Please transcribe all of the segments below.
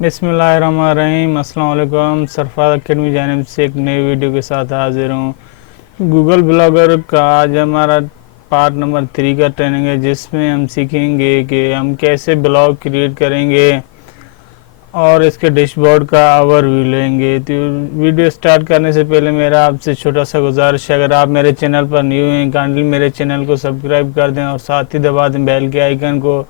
बिस्मिल्लाहिर्रहमानिर्रहीम। अस्सलाम वालेकुम। सरफराज अकेडमी जानिब से एक नई वीडियो के साथ हाजिर हूँ। गूगल ब्लॉगर का आज हमारा पार्ट नंबर 3 का ट्रेनिंग है, जिसमें हम सीखेंगे कि हम कैसे ब्लॉग क्रिएट करेंगे और इसके डैशबोर्ड का ओवरव्यू लेंगे। तो वीडियो स्टार्ट करने से पहले मेरा आपसे छोटा सा गुजारिश है, अगर आप मेरे चैनल पर न्यू हैं, काइंडली मेरे चैनल को सब्सक्राइब कर दें और साथ ही दबा दें बेल के आइकन को,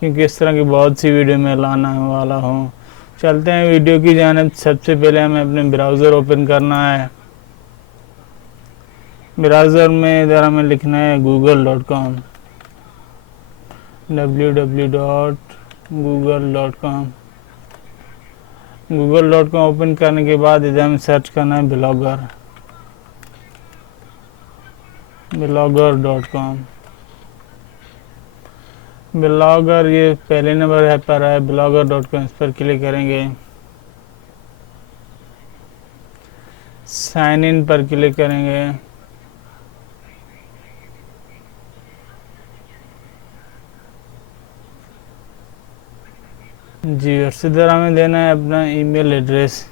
क्योंकि इस तरह की बहुत सी वीडियो मैं लाना वाला हूँ। चलते हैं वीडियो की जानिब। सबसे पहले हमें अपने ब्राउज़र ओपन करना है। ब्राउज़र में इधर हमें लिखना है google.com, www.google.com। google.com ओपन करने के बाद इधर हमें सर्च करना है blogger.com। ब्लॉगर ये पहले नंबर है पर है blogger.com, इस पर क्लिक करेंगे। साइन इन पर क्लिक करेंगे। जी और इधर हमें देना है अपना ईमेल एड्रेस।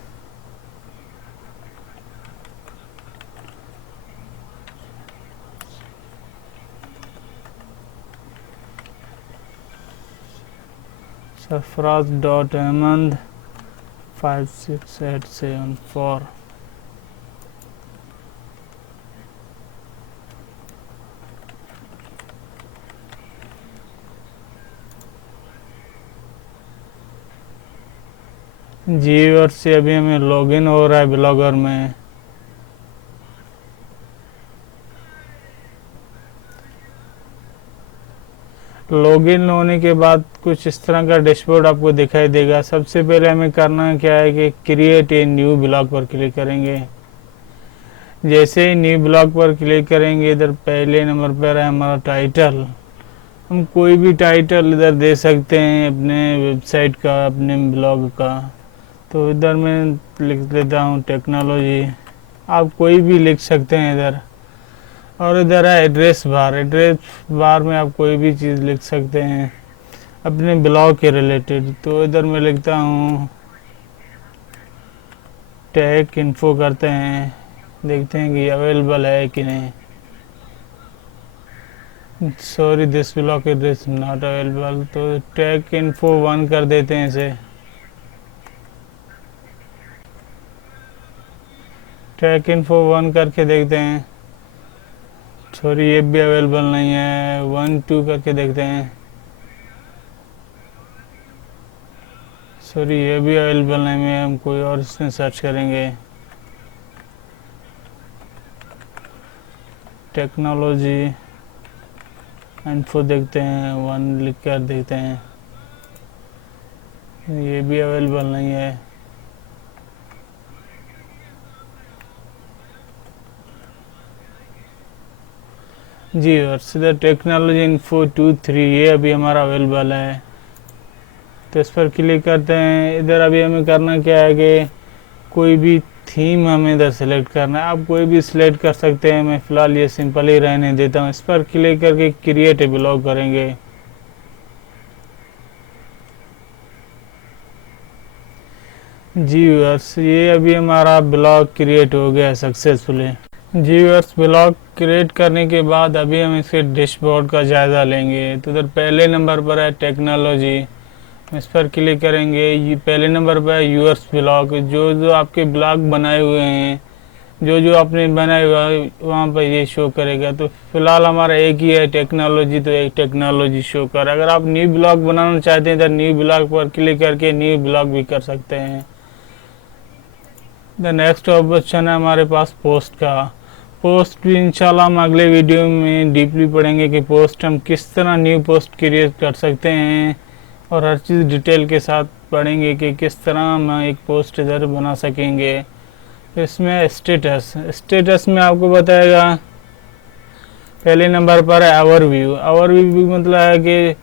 सरफराज.अहमद56874। जी और से अभी हमें लॉगिन हो रहा है ब्लॉगर में। लॉगिन होने के बाद कुछ इस तरह का डैशबोर्ड आपको दिखाई देगा। सबसे पहले हमें करना क्या है कि क्रिएट ए न्यू ब्लॉग पर क्लिक करेंगे। जैसे ही न्यू ब्लॉग पर क्लिक करेंगे, इधर पहले नंबर पर है हमारा टाइटल। हम कोई भी टाइटल इधर दे सकते हैं अपने वेबसाइट का, अपने ब्लॉग का। तो इधर मैं लिख लेता हूँ टेक्नोलॉजी। आप कोई भी लिख सकते हैं इधर। और इधर है एड्रेस बार। एड्रेस बार में आप कोई भी चीज़ लिख सकते हैं अपने ब्लॉग के रिलेटेड। तो इधर मैं लिखता हूँ टैग इन्फो करते हैं, देखते हैं कि अवेलेबल है कि नहीं। Sorry this blog address not available. तो टैग इन्फो 1 कर देते हैं इसे। टैग इन्फो 1 करके देखते हैं। सॉरी ये भी अवेलेबल नहीं है। 1 2 करके देखते हैं। सॉरी ये भी अवेलेबल नहीं है। हम कोई और इसमें सर्च करेंगे। टेक्नोलॉजी इन्फो देखते हैं, 1 लिख कर देखते हैं। ये भी अवेलेबल नहीं है। जी और सीधा टेक्नोलॉजी इन्फो 2 3 ये अभी हमारा अवेलेबल है। तो इस पर क्लिक करते हैं। इधर अभी हमें करना क्या है कि कोई भी थीम हमें इधर सेलेक्ट करना है। आप कोई भी सिलेक्ट कर सकते हैं। मैं फ़िलहाल ये सिंपल ही रहने देता हूँ। इस पर क्लिक करके क्रिएट ए ब्लॉग करेंगे। जी व्यूअर्स ये अभी हमारा ब्लॉग क्रिएट हो गया सक्सेसफुली। जी व्यूअर्स ब्लॉग क्रिएट करने के बाद अभी हम इसके डैशबोर्ड का जायज़ा लेंगे। तो इधर पहले नंबर पर है टेक्नोलॉजी, इस पर क्लिक करेंगे। ये पहले नंबर पर है यूअर्स ब्लॉग। जो जो आपके ब्लॉग बनाए हुए हैं, जो जो आपने बनाए हुआ है वहाँ पर ये शो करेगा। तो फिलहाल हमारा एक ही है टेक्नोलॉजी, तो एक टेक्नोलॉजी शो कर। अगर आप न्यू ब्लॉग बनाना चाहते हैं, इधर न्यू ब्लॉग पर क्लिक करके न्यू ब्लॉग भी कर सकते हैं। द नेक्स्ट ऑप्शन है हमारे पास पोस्ट का। पोस्ट भी इंशाल्लाह हम अगले वीडियो में डीपली पढ़ेंगे कि पोस्ट हम किस तरह न्यू पोस्ट क्रिएट कर सकते हैं, और हर चीज़ डिटेल के साथ पढ़ेंगे कि किस तरह हम एक पोस्ट इधर बना सकेंगे। इसमें स्टेटस में आपको बताएगा पहले नंबर पर है ओवरव्यू। ओवरव्यू मतलब है कि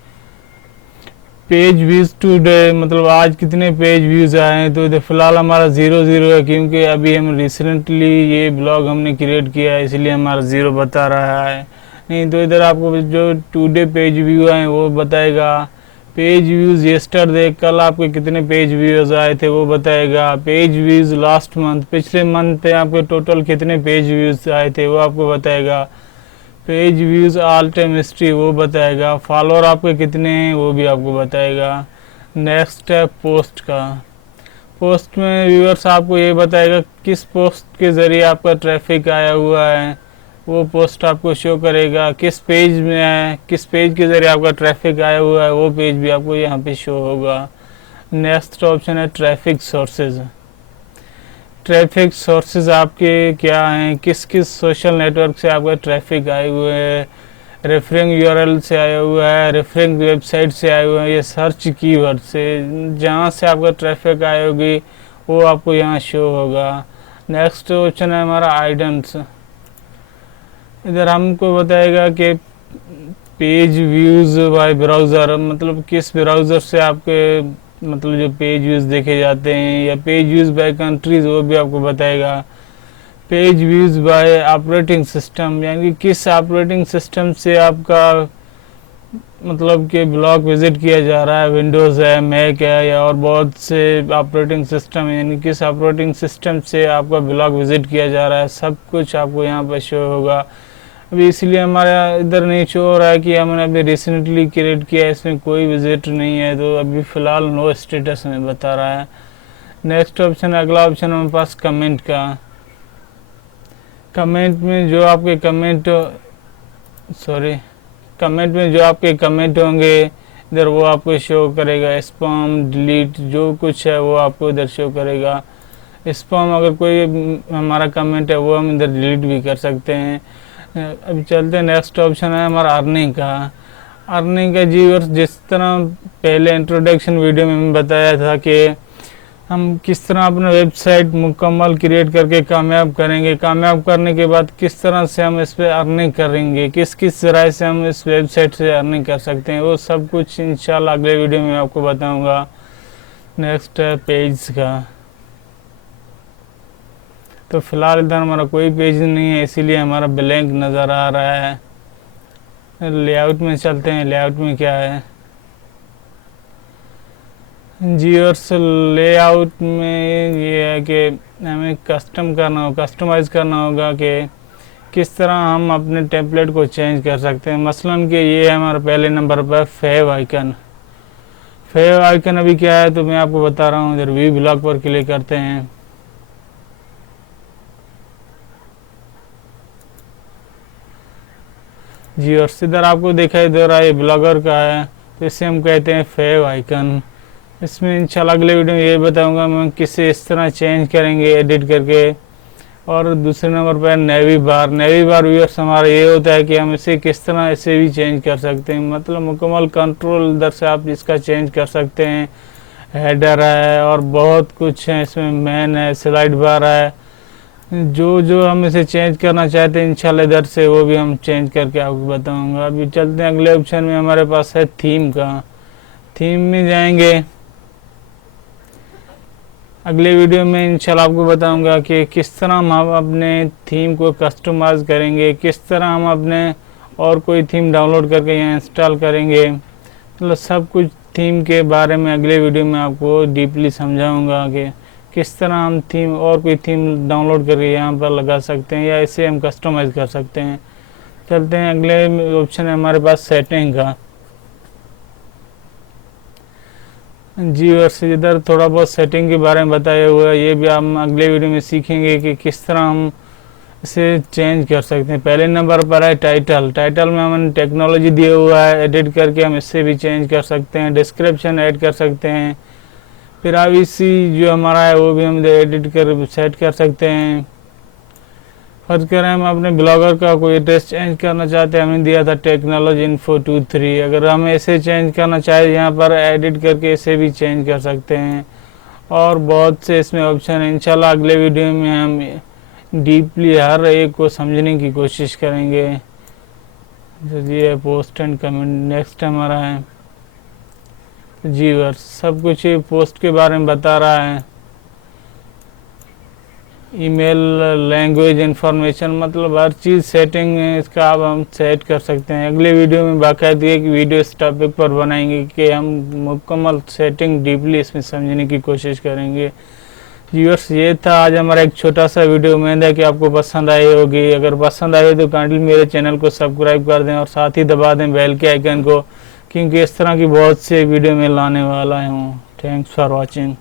पेज व्यूज़ टुडे, मतलब आज कितने पेज व्यूज़ आए हैं। तो इधर फिलहाल हमारा 0 है, क्योंकि अभी हम रिसेंटली ये ब्लॉग हमने क्रिएट किया है, इसलिए हमारा 0 बता रहा है। नहीं तो इधर आपको जो टुडे पेज व्यू आए वो बताएगा। पेज व्यूज़ येस्टरडे, कल आपके कितने पेज व्यूज़ आए थे वो बताएगा। पेज व्यूज़ लास्ट मंथ, पिछले मंथ पे आपके टोटल कितने पेज व्यूज़ आए थे वो आपको बताएगा। Page views all time history वो बताएगा। फॉलोअर आपके कितने हैं वो भी आपको बताएगा। नेक्स्ट है पोस्ट का। पोस्ट में व्यूअर्स आपको ये बताएगा किस पोस्ट के ज़रिए आपका ट्रैफिक आया हुआ है, वो पोस्ट आपको शो करेगा। किस पेज में है, किस पेज के ज़रिए आपका ट्रैफिक आया हुआ है वो पेज भी आपको यहाँ पे शो होगा। नेक्स्ट ऑप्शन है ट्रैफिक सोर्सेज। ट्रैफिक सोर्सेज आपके क्या हैं, किस किस सोशल नेटवर्क से आपका ट्रैफिक आए हुए हैं। रेफरिंग यूआरएल से आया हुआ है, रेफरिंग वेबसाइट से आए हुए हैं, ये सर्च कीवर्ड से जहाँ से आपका ट्रैफिक आए होगी वो आपको यहाँ शो होगा। नेक्स्ट ऑप्शन है हमारा आइडम्स। इधर हमको बताएगा कि पेज व्यूज़ बाय ब्राउज़र, मतलब किस ब्राउज़र से आपके मतलब जो पेज व्यूज़ देखे जाते हैं, या पेज व्यूज़ बाय कंट्रीज़ वो भी आपको बताएगा। Page views bye operating system, यानी कि किस ऑपरेटिंग सिस्टम से आपका मतलब कि ब्लॉग विज़िट किया जा रहा है, विंडोज़ है, मैक है, या और बहुत से ऑपरेटिंग सिस्टम है, यानी किस ऑपरेटिंग सिस्टम से आपका ब्लॉग विज़िट किया जा रहा है, सब कुछ आपको यहाँ पर शो होगा। अभी इसलिए हमारा इधर नहीं शो हो रहा है कि हमने अभी रिसेंटली क्रिएट किया है, इसमें कोई विजिट नहीं है, तो अभी फ़िलहाल नो स्टेटस में बता रहा है। नेक्स्ट ऑप्शन, अगला ऑप्शन हमारे पास कमेंट का। कमेंट में जो आपके कमेंट में जो आपके कमेंट होंगे इधर वो आपको शो करेगा। स्पैम, डिलीट, जो कुछ है वो आपको इधर शो करेगा। स्पैम, अगर कोई हमारा कमेंट है वो हम इधर डिलीट भी कर सकते हैं। अब चलते हैं, नेक्स्ट ऑप्शन है हमारा अर्निंग का। अर्निंग का जी, और जिस तरह पहले इंट्रोडक्शन वीडियो में मैं बताया था कि हम किस तरह अपना वेबसाइट मुकम्मल क्रिएट करके कामयाब करेंगे, कामयाब करने के बाद किस तरह से हम इस पर अर्निंग करेंगे, किस किस तरह से हम इस वेबसाइट से अर्निंग कर सकते हैं, वो सब कुछ इंशाल्लाह अगले वीडियो में आपको बताऊंगा। नेक्स्ट है पेज का। तो फिलहाल इधर हमारा कोई पेज नहीं है, इसीलिए हमारा ब्लैंक नज़र आ रहा है। लेआउट में चलते हैं, लेआउट में क्या है जी। और लेआउट में ये है कि हमें कस्टमाइज़ करना होगा कि किस तरह हम अपने टेम्पलेट को चेंज कर सकते हैं। मसलन कि ये है हमारा पहले नंबर पर फेव आइकन। फेव आइकन अभी क्या है तो मैं आपको बता रहा हूँ। इधर व्यू ब्लॉग पर क्लिक करते हैं। जी, और इधर आपको दिखाई दे रहा है ये ब्लॉगर का है, तो इसे हम कहते हैं फेव आइकन। इसमें इंशाल्लाह अगले वीडियो में ये बताऊंगा मैं किसे इस तरह चेंज करेंगे एडिट करके। और दूसरे नंबर पर नेवी बार। नेवी बार व्यूअर्स हमारा ये होता है कि हम इसे किस तरह इसे भी चेंज कर सकते हैं, मतलब मुकम्मल कंट्रोल इधर से आप इसका चेंज कर सकते हैं। हेडर है और बहुत कुछ है इसमें, मैन है, स्लाइड बार है, जो जो हम इसे चेंज करना चाहते हैं इंशाल्लाह इधर से वो भी हम चेंज करके आपको बताऊंगा। अभी चलते हैं अगले ऑप्शन में, हमारे पास है थीम का। थीम में जाएंगे, अगले वीडियो में इंशाल्लाह आपको बताऊंगा कि किस तरह हम अपने थीम को कस्टमाइज़ करेंगे, किस तरह हम अपने और कोई थीम डाउनलोड करके यहाँ इंस्टॉल करेंगे, मतलब सब कुछ थीम के बारे में अगले वीडियो में आपको डीपली समझाऊंगा कि किस तरह हम थीम और कोई थीम डाउनलोड करके यहाँ पर लगा सकते हैं या इसे हम कस्टमाइज़ कर सकते हैं। चलते हैं, अगले ऑप्शन है हमारे पास सेटिंग का। जी, और इधर थोड़ा बहुत सेटिंग के बारे में बताया हुआ है, ये भी हम अगले वीडियो में सीखेंगे कि किस तरह हम इसे चेंज कर सकते हैं। पहले नंबर पर है टाइटल। टाइटल में हमने टेक्नोलॉजी दिया हुआ है, एडिट करके हम इससे भी चेंज कर सकते हैं। डिस्क्रिप्शन ऐड कर सकते हैं। प्राइवेसी जो हमारा है वो भी हम एडिट कर सेट कर सकते हैं। फर्ज करें हम अपने ब्लॉगर का कोई एड्रेस चेंज करना चाहते हैं, हमने दिया था टेक्नोलॉजी इन्फो 23, अगर हम ऐसे चेंज करना चाहें यहाँ पर एडिट करके इसे भी चेंज कर सकते हैं। और बहुत से इसमें ऑप्शन है, इंशाल्लाह अगले वीडियो में हम डीपली हर एक को समझने की कोशिश करेंगे। ये पोस्ट एंड कमेंट। नेक्स्ट हमारा है जी, वर्स सब कुछ ये पोस्ट के बारे में बता रहा है। ईमेल लैंग्वेज इंफॉर्मेशन, मतलब हर चीज़ सेटिंग है इसका अब हम सेट कर सकते हैं। अगले वीडियो में बाकायदगी एक वीडियो इस टॉपिक पर बनाएंगे कि हम मुकम्मल सेटिंग डीपली इसमें समझने की कोशिश करेंगे। व्यूअर्स, ये था आज हमारा एक छोटा सा वीडियो। उम्मीद है कि आपको पसंद आई होगी। अगर पसंद आई तो काइंडली मेरे चैनल को सब्सक्राइब कर दें और साथ ही दबा दें बेल के आइकन को, क्योंकि इस तरह की बहुत से वीडियो मैं लाने वाला हूँ। Thanks for watching.